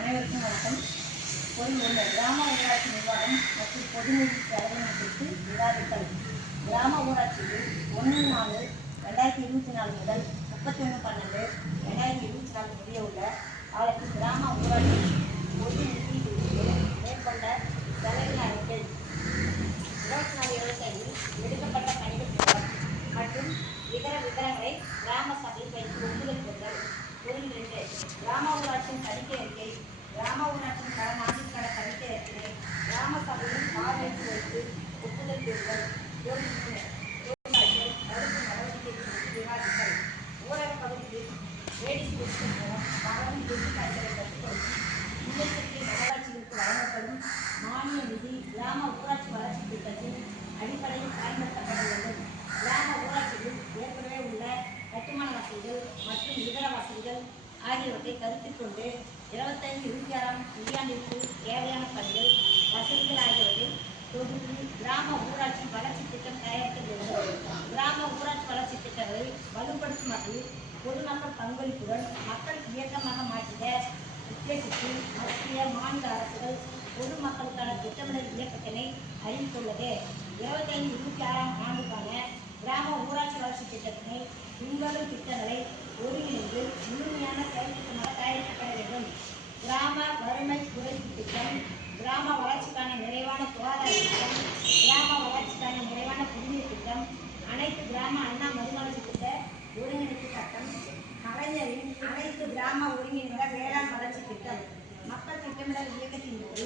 அனைவருக்கும் வணக்கம். பொதுநூல் கிராம ஊராட்சி நிர்வாகம் மற்றும் பொதுநிதி செலவினம் குறித்து விவாதித்தல். கிராம ஊராட்சியில் 1/4/2024 முதல் 31/12/2024 முடிய உள்ள காலத்தில் கிராம ஊராட்சி பொது நிதியிலிருந்து மேற்கொண்ட செலவின அறிக்கை 24/75 எடுக்கப்பட்ட பணிகள் மூலம் மற்றும் இதர விவரங்களை கிராம சபையில் வைத்து ஒப்புதல் பெறுதல். பொருள் 2. கிராம ஊராட்சியின் தணிக்கை அறிக்கை. கிராம ஊராட்சியின் கடந்த ஆண்டிற்கான தணிக்கை அறிக்கை கிராம சபையில் பார்வையிட்டு வைத்து ஒப்புதல் பெறுதல். பொருள் 3. தடுப்பு நடவடிக்கை குறித்து விவாதித்தல். ஊரக பகுதியில் ஏடிஸ் பொருட்கள் மூலம் பரவும் டெங்கு காய்ச்சலை கட்டுப்படுத்தி முன்னெச்சரிக்கை நகராட்சிகளுக்கு வழங்கப்படும் மானிய நிதி கிராம ஊராட்சி வளர்ச்சி திட்டத்தின் அடிப்படையில் பயன்படுத்தப்பட வேண்டும். கிராம ஊராட்சியில் ஏற்கனவே உள்ள கட்டுமான வசதிகள் மற்றும் இதர வசதிகள் ஆகியவற்றை கருத்தில் கொண்டு 25-26 நிதியாண்டிற்கு தேவையான பணிகள் வசதிகள் ஆகியவற்றை தொகுத்து கிராம ஊராட்சி வளர்ச்சி திட்டம் தயாரிக்க வேண்டும். கிராம ஊராட்சி வளர்ச்சி திட்டங்களை வலுப்படுத்தும் வகையில் பொதுமக்கள் பங்களிப்புடன் மக்கள் இயக்கமாக மாற்றிட உத்தேசித்து மத்திய மாநில அரசுகள் பொதுமக்களுக்கான திட்டமிடல் இயக்கத்தினை அறிவித்துள்ளது. 25-26 ஆண்டுக்கான கிராம ஊராட்சி வளர்ச்சி திட்டத்தினை பின்வரும் திட்டங்களை ஒருங்கிணைந்து முழுமையான செயல்திட்டமாக தயாரிக்கப்பட வேண்டும். கிராம வறுமை குறைப்பு திட்டம், கிராம வளர்ச்சிக்கான நிறைவான சுகாதார திட்டம், கிராம வளர்ச்சிக்கான நிறைவான குடிநீர் திட்டம், அனைத்து கிராம அண்ணா மறுமலர்ச்சி திட்ட ஒருங்கிணைப்பு சட்டம், கலைஞரின் அனைத்து கிராம ஒருங்கிணைந்த வேளாண் வளர்ச்சி திட்டம். மக்கள் திட்டமிடல் இயக்கத்தின் போது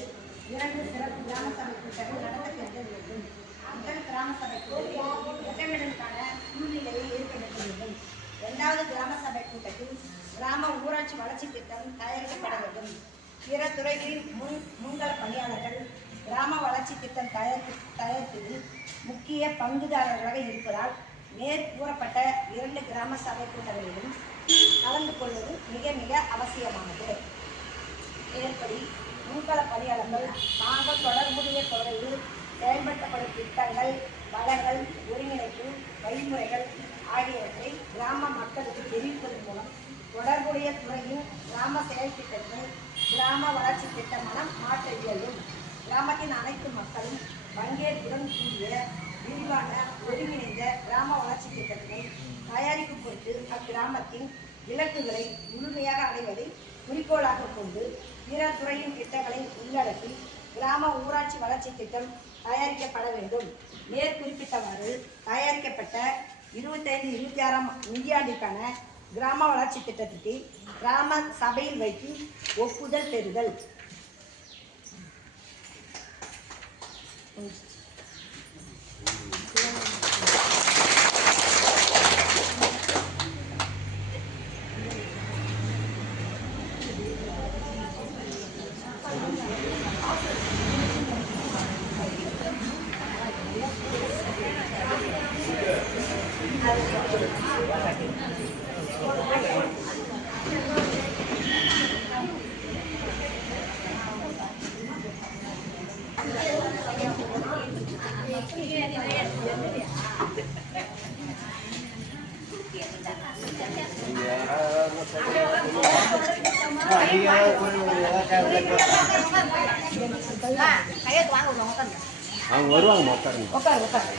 2 சிறப்பு கிராம சபை கூட்டங்கள் நடத்தப்பட வேண்டும். முதல் கிராம சபை கூட்டத்தில் திட்டமிடலுக்கான சூழ்நிலையை ஏற்படுத்த வேண்டும். 2வது கிராம சபை கூட்டத்தில் கிராம ஊராட்சி வளர்ச்சி திட்டம் தயாரிக்கப்பட வேண்டும். பிற துறைகளின் முன்கள பணியாளர்கள் கிராம வளர்ச்சி திட்டம் தயாரிப்பதில் முக்கிய பங்குதாரர்களாக இருப்பதால் மேற்கூறப்பட்ட 2 கிராம சபை கூட்டங்களிலும் கலந்து கொள்வது மிக மிக அவசியமானது. மேற்படி முன்கள பணியாளர்கள் தாங்கள் தொடர்புடைய துறையில் செயல்படுத்தப்படும் திட்டங்கள், வளங்கள், ஒருங்கிணைப்பு வழிமுறைகள் ஆகியவற்றை கிராம மக்களுக்கு தெரிவிப்பதன் மூலம் தொடர்புடைய துறையின் கிராம செயல் திட்டத்தை கிராம வளர்ச்சி திட்டமான மாற்ற இயலும். கிராமத்தின் அனைத்து மக்களும் பங்கேற்புடன் கூடிய விரிவான ஒருங்கிணைந்த கிராம வளர்ச்சி திட்டத்தினை தயாரிக்கும் பொருட்டு அக்கிராமத்தின் இலக்குகளை முழுமையாக அடைவதை குறிக்கோளாக கொண்டு பிற துறையின் திட்டங்களை உள்ளடக்கி கிராம ஊராட்சி வளர்ச்சி திட்டம் தயாரிக்கப்பட வேண்டும். மேற்குறிப்பிட்டவாறு தயாரிக்கப்பட்ட 25-26 நிதியாண்டிற்கான கிராம வளர்ச்சி திட்டத்திற்கு கிராம சபையில் வைத்து ஒப்புதல் பெறுதல். கையெழுத்து வாங்க உட்காருங்க. அவங்க வருவாங்க உட்காருங்க. உட்காரு உட்காரு.